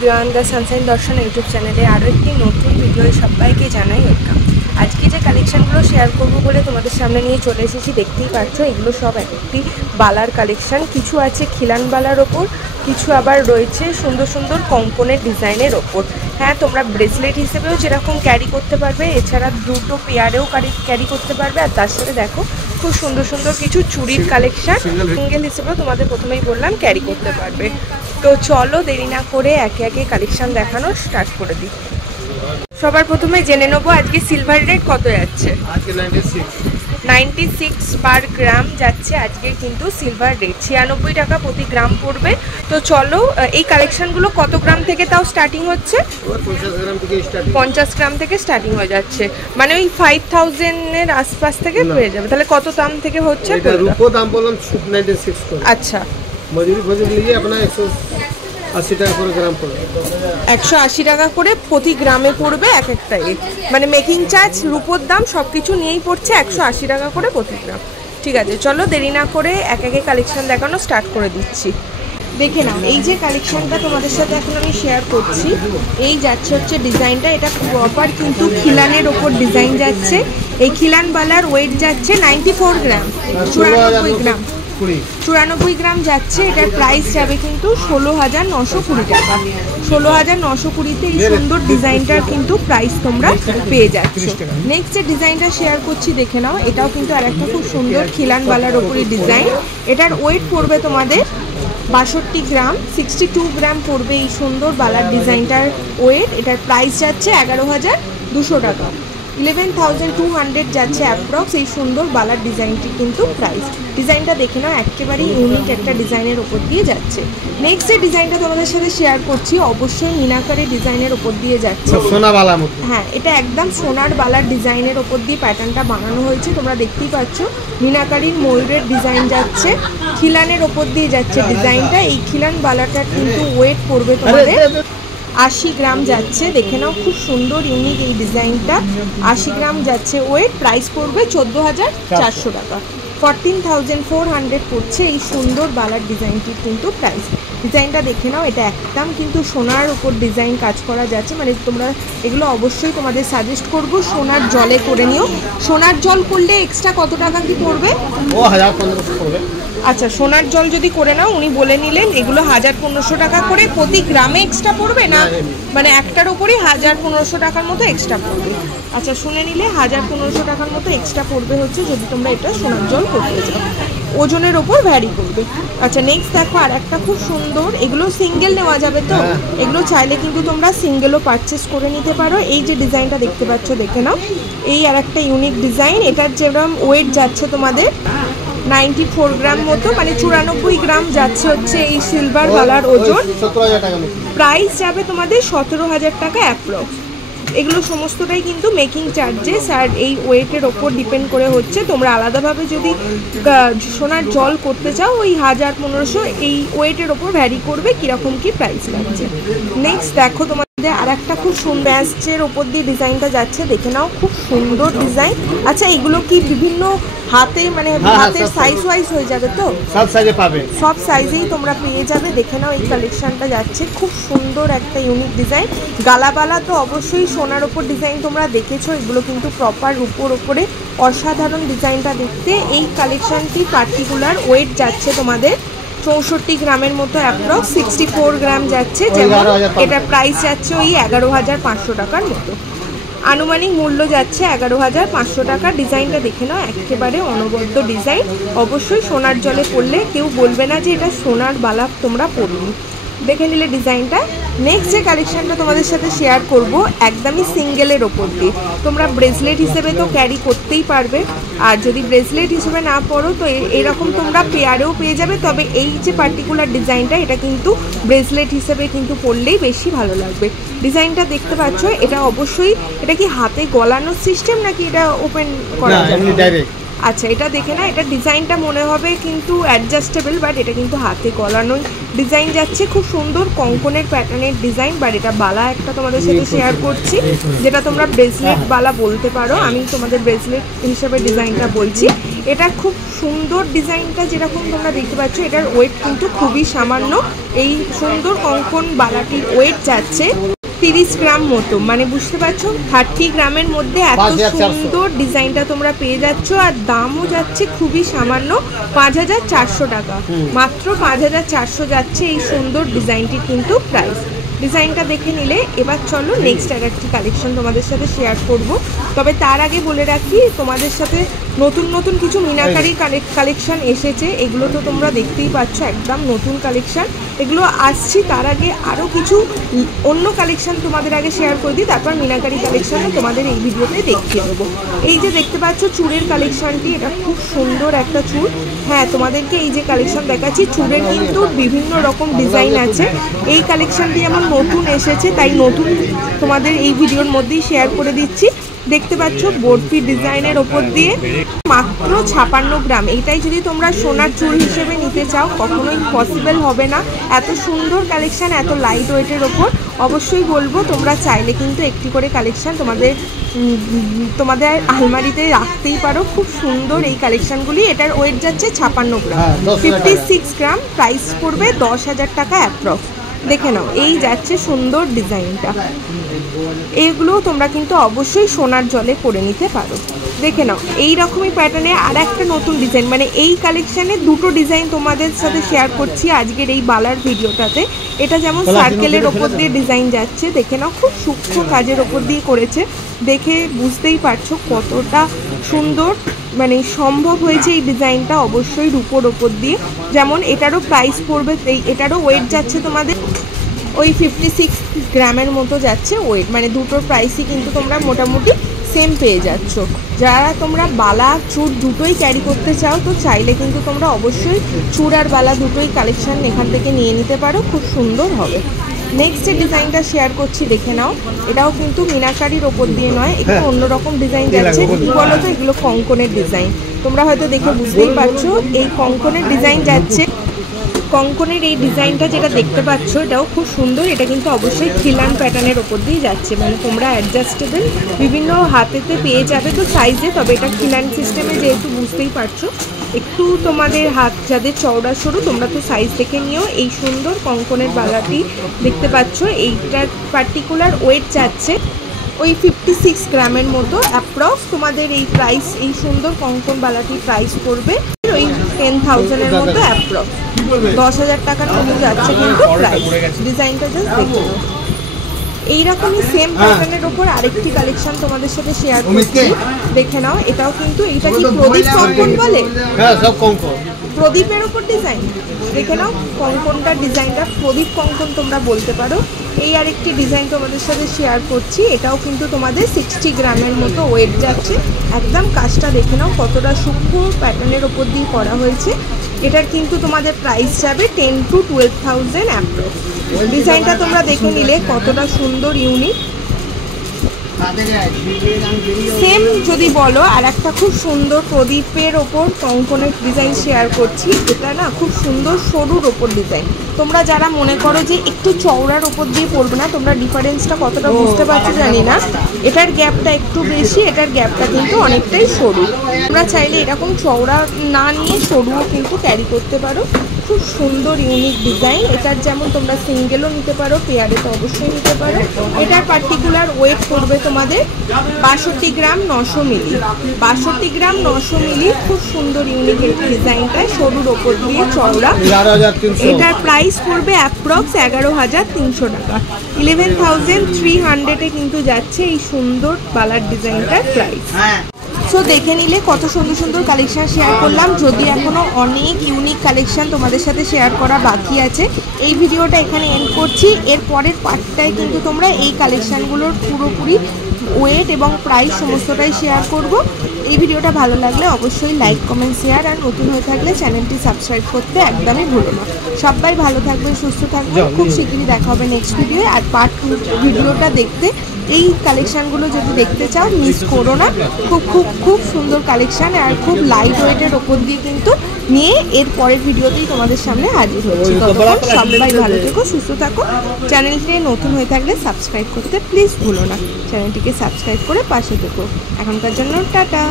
Everyone, the Sunshine দর্শন YouTube চ্যানেলে আরও একটি নতুন ভিডিও সবাইকে জানাই ওয়েলকাম। আজকে যে কালেকশানগুলো শেয়ার করবো বলে তোমাদের সামনে নিয়ে চলে এসেছি, দেখতেই পাচ্ছ এগুলো সব একটি বালার কালেকশান। কিছু আছে খিলান বালার ওপর, কিছু আবার রয়েছে সুন্দর সুন্দর কঙ্কনের ডিজাইনের ওপর। হ্যাঁ, তোমরা ব্রেসলেট হিসেবেও যেরকম ক্যারি করতে পারবে, এছাড়া দুটো পেয়ারেও ক্যারি করতে পারবে। আর তার সাথে দেখো খুব সুন্দর সুন্দর কিছু চুড়ির কালেকশান সিঙ্গেল হিসেবেও তোমাদের প্রথমেই বললাম ক্যারি করতে পারবে। তো চলো দেরি না করে একে একে কালেকশান দেখানো স্টার্ট করে দিই। সবার প্রথমে জেনে নেবো আজকে সিলভার রেট কত যাচ্ছে। 96 পার গ্রাম যাচ্ছে আজকে কিন্তু সিলভার রেট। 96 টাকা প্রতি গ্রাম পড়বে। তো চলো এই কালেকশানগুলো কত গ্রাম থেকে তাও স্টার্টিং হচ্ছে? 50 গ্রাম থেকে স্টার্টিং হয়ে যাচ্ছে, মানে ওই 5000-এর আশপাশ থেকে হয়ে যাবে। তাহলে কত দাম থেকে হচ্ছে? দাম বললাম 96। আচ্ছা, মজুরি নিয়ে আপনার 180 টাকা করে গ্রাম পড়বে। 180 টাকা করে প্রতি গ্রামে পড়বে এক একটাই, মানে মেকিং চার্জ রূপোর দাম সব কিছু নিয়েই পড়ছে 180 টাকা করে প্রতি গ্রাম। ঠিক আছে, চলো দেরি না করে এক একে কালেকশান দেখানো স্টার্ট করে দিচ্ছি। দেখে নাও এই যে কালেকশানটা তোমাদের সাথে এখন আমি শেয়ার করছি, এই যাচ্ছে হচ্ছে ডিজাইনটা। এটা প্রপার কিন্তু খিলানের ওপর ডিজাইন যাচ্ছে। এই খিলান বালার ওয়েট যাচ্ছে 94 গ্রাম, 94 গ্রাম 94 গ্রাম যাচ্ছে। এটার প্রাইস যাবে কিন্তু 16,920 টাকা। 16,920-তে এই সুন্দর ডিজাইনটার কিন্তু প্রাইস তোমরা পেয়ে যাচ্ছ। নেক্সট যে ডিজাইনটা শেয়ার করছি দেখে নাও, এটাও কিন্তু আর একটা খুব সুন্দর খিলান বালার ওপরই ডিজাইন। এটার ওয়েট পড়বে তোমাদের 62 গ্রাম, 62 গ্রাম পড়বে এই সুন্দর বালার ডিজাইনটার ওয়েট। এটার প্রাইস যাচ্ছে 11,200 টাকা, 11,200 যাচ্ছে অ্যাপ্রক্স এই সুন্দর বালার ডিজাইনটি কিন্তু প্রাইস। ডিজাইনটা দেখে নাও, একেবারেই ইউনিক একটা ডিজাইনের ওপর দিয়ে যাচ্ছে। নেক্সট যে ডিজাইনটা তোমাদের সাথে শেয়ার করছি অবশ্যই মিনাকারি ডিজাইনের ওপর দিয়ে যাচ্ছে। সোনা বালার মধ্যে, হ্যাঁ, এটা একদম সোনার বালার ডিজাইনের ওপর দিয়ে প্যাটার্নটা বানানো হয়েছে। তোমরা দেখতেই পাচ্ছ মিনাকারির ময়ূরের ডিজাইন যাচ্ছে, খিলানের ওপর দিয়ে যাচ্ছে ডিজাইনটা। এই খিলান বালাটার কিন্তু ওয়েট পড়বে তোমাদের 80 গ্রাম যাচ্ছে। দেখে নাও খুব সুন্দর ইউনিক এই ডিজাইনটা, 80 গ্রাম যাচ্ছে ওয়েট। প্রাইস পড়বে 14,400 টাকা, 14,400 পড়ছে এই সুন্দর বালার ডিজাইনটির কিন্তু প্রাইস। ডিজাইনটা দেখে নাও, এটা একদম কিন্তু সোনার উপর ডিজাইন কাজ করা যাচ্ছে। মানে তোমরা এগুলো অবশ্যই তোমাদের সাজেস্ট করব সোনার জলে করে নিও। সোনার জল করলে এক্সট্রা কত টাকা কি পড়বে? 1,500 পড়বে। আচ্ছা, সোনার জল যদি করে নাও, উনি বলে নিলেন এগুলো 1,500 টাকা করে প্রতি গ্রামে এক্সট্রা পড়বে না, মানে একটার উপরই 1,500 টাকার মতো এক্সট্রা পড়বে। আচ্ছা, শুনে নিলে 1,500 টাকার মতো এক্সট্রা পড়বে হচ্ছে যদি তোমরা এটা সোনার জল করতে চাও। ওজনের ওপর ভ্যারি করবে। আচ্ছা, নেক্সট দেখো আর একটা খুব সুন্দর, এগুলো সিঙ্গেল নেওয়া যাবে তো, এগুলো চাইলে কিন্তু তোমরা সিঙ্গেলও পারচেস করে নিতে পারো। এই যে ডিজাইনটা দেখতে পাচ্ছ দেখে নাও, এই আর একটা ইউনিক ডিজাইন। এটার যেরকম ওয়েট যাচ্ছে তোমাদের 94 গ্রাম মতো, মানে 94 গ্রাম যাচ্ছে হচ্ছে এই সিলভার বালার ওজন। 17,000 টাকা। প্রাইস যাবে তোমাদের 17,000 টাকা অ্যাপ্রক্স। এগুলো সমস্তটাই কিন্তু মেকিং চার্জেস আর এই ওয়েটের ওপর ডিপেন্ড করে হচ্ছে। তোমরা আলাদাভাবে যদি সোনার জল করতে চাও ওই 1,500 এই ওয়েটের ওপর ভ্যারি করবে কীরকম কী প্রাইস লাগছে। নেক্সট দেখো তোমাদের আর একটা খুব সুন্দর ম্যাচের ওপর দিয়ে ডিজাইনটা যাচ্ছে, দেখে নাও খুব সুন্দর ডিজাইন। আচ্ছা, এগুলো কি বিভিন্ন হাতে মানে হাতের সাইজ ওয়াইজ হয়ে যাবে তো? সব সাইজে পাবে, সব সাইজেই তোমরা পেয়ে যাবে। দেখে নাও এই কালেকশনটা যাচ্ছে খুব সুন্দর একটা ইউনিক ডিজাইন। গালাবালা তো অবশ্যই সোনার ওপর ডিজাইন তোমরা দেখেছো, এগুলো কিন্তু প্রপার রূপোর ওপরে অসাধারণ ডিজাইনটা দেখতে। এই কালেকশনটি পার্টিকুলার ওয়েট যাচ্ছে তোমাদের 64 গ্রামের মতো অ্যাপ্রক্স, 64 গ্রাম যাচ্ছে। যেমন এটার প্রাইস যাচ্ছে ওই 11,500 টাকার মতো, আনুমানিক মূল্য যাচ্ছে 11,500 টাকা। ডিজাইনটা দেখে নাও, একেবারে অনবদ্য ডিজাইন। অবশ্যই সোনার জলে পড়লে কেউ বলবে না যে এটা সোনার বালা তোমরা পড়নি, দেখে নিলে ডিজাইনটা। নেক্সট যে কালেকশানটা তোমাদের সাথে শেয়ার করব একদমই সিঙ্গেলের ওপর দিয়ে, তোমরা ব্রেসলেট হিসেবে তো ক্যারি করতেই পারবে, আর যদি ব্রেসলেট হিসেবে না পড়ো তো এরকম তোমরা পেয়ারেও পেয়ে যাবে। তবে এই যে পার্টিকুলার ডিজাইনটা এটা কিন্তু ব্রেসলেট হিসেবে কিন্তু পরলেই বেশি ভালো লাগবে। ডিজাইনটা দেখতে পাচ্ছ, এটা অবশ্যই এটা কি হাতে গলানোর সিস্টেম নাকি এটা ওপেন করা যাবে? আচ্ছা, এটা দেখে না, এটা ডিজাইনটা মনে হবে কিন্তু অ্যাডজাস্টেবল, বাট এটা কিন্তু হাতে গলানোই ডিজাইন যাচ্ছে। খুব সুন্দর কঙ্কনের প্যাটার্নের ডিজাইন। বাট এটা বালা একটা তোমাদের সাথে শেয়ার করছি, যেটা তোমরা ব্রেসলেট বালা বলতে পারো, আমি তোমাদের ব্রেসলেট হিসেবে ডিজাইনটা বলছি। এটা খুব সুন্দর ডিজাইনটা, যেরকম তোমরা দেখতে পাচ্ছ এটার ওয়েট কিন্তু খুবই সামান্য। এই সুন্দর কঙ্কন বালাটির ওয়েট যাচ্ছে 30 গ্রাম মতো, মানে বুঝতে পারছো 30 গ্রামের মধ্যে এত সুন্দর ডিজাইনটা তোমরা পেয়ে যাচ্ছ। আর দামও যাচ্ছে খুবই সামান্য, 5400 টাকা, মাত্র 5400 যাচ্ছে এই সুন্দর ডিজাইনটির কিন্তু প্রাইস। ডিজাইনটা দেখে নিলে এবার চলো নেক্সট আর একটি কালেকশন তোমাদের সাথে শেয়ার করব। তবে তার আগে বলে রাখি তোমাদের সাথে নতুন নতুন কিছু মিনাকারি কালেকশন এসেছে, এগুলো তো তোমরা দেখতেই পাচ্ছ একদম নতুন কালেকশন, এগুলো আসছি। তার আগে আরও কিছু অন্য কালেকশন তোমাদের আগে শেয়ার করে দিই, তারপর মিনাকারি কালেকশনও তোমাদের এই ভিডিওতে দেখিয়ে দেবো। এই যে দেখতে পাচ্ছ চুড়ের কালেকশনটি, এটা খুব সুন্দর একটা চুড়। হ্যাঁ, তোমাদেরকে এই যে কালেকশন দেখাচ্ছি চুড়ের কিন্তু বিভিন্ন রকম ডিজাইন আছে। এই কালেকশনটি আমার নতুন এসেছে, তাই নতুন তোমাদের এই ভিডিওর মধ্যেই শেয়ার করে দিচ্ছি। দেখতে পাচ্ছ বরফি ডিজাইনের ওপর দিয়ে মাত্র 56 গ্রাম। এইটাই যদি তোমরা সোনার চুল হিসেবে নিতে চাও কখনোই পসিবল হবে না। এত সুন্দর কালেকশন এত লাইট ওয়েটের ওপর, অবশ্যই বলবো তোমরা চাইলে কিন্তু একটি করে কালেকশন তোমাদের আলমারিতে রাখতেই পারো। খুব সুন্দর এই কালেকশনগুলি। এটার ওয়েট যাচ্ছে 56 গ্রাম, 56 গ্রাম, প্রাইস পড়বে 10,000 টাকা অ্যাপ্রক্স। দেখে নাও এই যাচ্ছে সুন্দর ডিজাইনটা, এইগুলো তোমরা কিন্তু অবশ্যই সোনার জলে করে নিতে পারো। দেখে নাও এই রকমই প্যাটার্নে আর একটা নতুন ডিজাইন, মানে এই কালেকশানে দুটো ডিজাইন তোমাদের সাথে শেয়ার করছি আজকের এই বালার ভিডিওটাতে। এটা যেমন সার্কেলের ওপর দিয়ে ডিজাইন যাচ্ছে, দেখে নাও খুব সূক্ষ্ম কাজের ওপর দিয়ে করেছে, দেখে বুঝতেই পারছো কতটা সুন্দর মানে সম্ভব হয়েছে এই ডিজাইনটা, অবশ্যই রূপোর ওপর দিয়ে। যেমন এটারও প্রাইস পড়বে, এটারও ওয়েট যাচ্ছে তোমাদের ওই 56 গ্রামের মতো যাচ্ছে ওয়েট, মানে দুটোর প্রাইসই কিন্তু তোমরা মোটামুটি সেম পেয়ে যাচ্ছ। যারা তোমরা বালা চুড় দুটোই ক্যারি করতে চাও তো চাইলে কিন্তু তোমরা অবশ্যই চুড় আর বালা দুটোই কালেকশন এখান থেকে নিয়ে নিতে পারো, খুব সুন্দর হবে। নেক্সট যে ডিজাইনটা শেয়ার করছি দেখে নাও, এটাও কিন্তু মিনাকারির ওপর দিয়ে নয়, একটু অন্যরকম ডিজাইন যাচ্ছে। কি বলো তো, এগুলো কঙ্কনের ডিজাইন, তোমরা হয়তো দেখে বুঝতেই পারছো এই কঙ্কনের ডিজাইন যাচ্ছে। কঙ্কনের এই ডিজাইনটা যেটা দেখতে পাচ্ছ এটাও খুব সুন্দর, এটা কিন্তু অবশ্যই খিলান প্যাটার্নের ওপর দিয়ে যাচ্ছে, মানে তোমরা অ্যাডজাস্টেবল বিভিন্ন হাতেতে পেয়ে যাবে তো সাইজে। তবে এটা খিলান সিস্টেমে যেহেতু বুঝতেই পারছো একটু তোমাদের হাত যাদের চওড়া সরু তোমরা তো সাইজ দেখে নিও। এই সুন্দর কঙ্কনের বালাটি দেখতে পাচ্ছ, এইটার পার্টিকুলার ওয়েট যাচ্ছে ওই 56 গ্রামের মতো অ্যাপ্রক্স। তোমাদের এই প্রাইস, এই সুন্দর কঙ্কন বালাটির প্রাইস পড়বে ওই 10,000-এর মতো অ্যাপ্রক্স, 10,000 টাকার মতো যাচ্ছে কিন্তু প্রাইস। ডিজাইনটা জাস্ট দেখো। এইরকমই সেম প্যাটার্নের ওপর আরেকটি কালেকশন তোমাদের সাথে শেয়ার করছি, দেখে নাও। এটাও কিন্তু, এটা কি প্রদীপ কঙ্কন বলে? হ্যাঁ, সব কঙ্কন, প্রদীপের ওপর ডিজাইন। দেখে নাও কঙ্কনটার ডিজাইনটা প্রদীপ কঙ্কন তোমরা বলতে পারো। এই আরেকটি ডিজাইন তোমাদের সাথে শেয়ার করছি, এটাও কিন্তু তোমাদের 60 গ্রামের মতো ওয়েট যাচ্ছে। একদম কাজটা দেখে নাও কতটা সূক্ষ্ম প্যাটার্নের ওপর দিয়ে করা হয়েছে। এটার কিন্তু তোমাদের প্রাইস যাবে 10 to 12,000 অ্যাপ্রক্স। ডিজাইনটা তোমরা দেখে নিলে কতটা সুন্দর ইউনিক। সেম যদি বলো আর একটা খুব সুন্দর প্রদীপের ওপর কঙ্কনের ডিজাইন শেয়ার করছি, এটা না খুব সুন্দর সরুর ওপর ডিজাইন। তোমরা যারা মনে করো যে একটু চওড়ার ওপর দিয়ে পড়বে না, তোমরা ডিফারেন্সটা কতটা বুঝতে পারছো জানি না। এটার গ্যাপটা একটু বেশি, এটার গ্যাপটা কিন্তু অনেকটাই সরু। তোমরা চাইলে এরকম চওড়া না নিয়ে সরুও কিন্তু ক্যারি করতে পারো। খুব সুন্দর ইউনিক ডিজাইন। এটার যেমন তোমরা সিঙ্গেলও নিতে পারো, পেয়ারে তো অবশ্যই নিতে পারো। এটার পার্টিকুলার ওয়েট করবে তোমাদের 62 গ্রাম 900 মিলি, 62 গ্রাম 900 মিলি। খুব সুন্দর ইউনিক এই ডিজাইনটা, সরুর ওপর দিয়ে চওড়া। এটার প্রাইস পড়বে অ্যাপ্রক্স 11,300 টাকা, 11,300-এ কিন্তু যাচ্ছে এই সুন্দর বালার ডিজাইনটার প্রাইস। সো দেখে নিলে কত সুন্দর সুন্দর কালেকশন শেয়ার করলাম। যদি এখনও অনেক ইউনিক কালেকশন তোমাদের সাথে শেয়ার করা বাকি আছে, এই ভিডিওটা এখানে এন্ড করছি। এর পরের পার্টটায় কিন্তু তোমরা এই কালেকশানগুলোর পুরোপুরি ওয়েট এবং প্রাইস সমস্তটাই শেয়ার করব। এই ভিডিওটা ভালো লাগলে অবশ্যই লাইক, কমেন্ট, শেয়ার, আর নতুন হয়ে থাকলে চ্যানেলটি সাবস্ক্রাইব করতে একদমই ভুলো না। সবাই ভালো থাকবেন, সুস্থ থাকবেন, খুব শীঘ্রই দেখা হবে নেক্সট ভিডিও। আর পার্ট 2 ভিডিওটা দেখতে, এই কালেকশানগুলো যদি দেখতে চাও মিস করো না। খুব খুব খুব সুন্দর কালেকশান আর খুব লাইট ওয়েটের ওপর দিয়ে কিন্তু নিয়ে এর পরের ভিডিওতেই তোমাদের সামনে হাজির হচ্ছি। ততক্ষণ সবাই ভালো থেকো, সুস্থ থাকো। চ্যানেলটি নতুন হয়ে থাকলে সাবস্ক্রাইব করতে প্লিজ ভুলো না। চ্যানেলটিকে সাবস্ক্রাইব করে পাশে থেকো। এখনকার জন্য টাটা।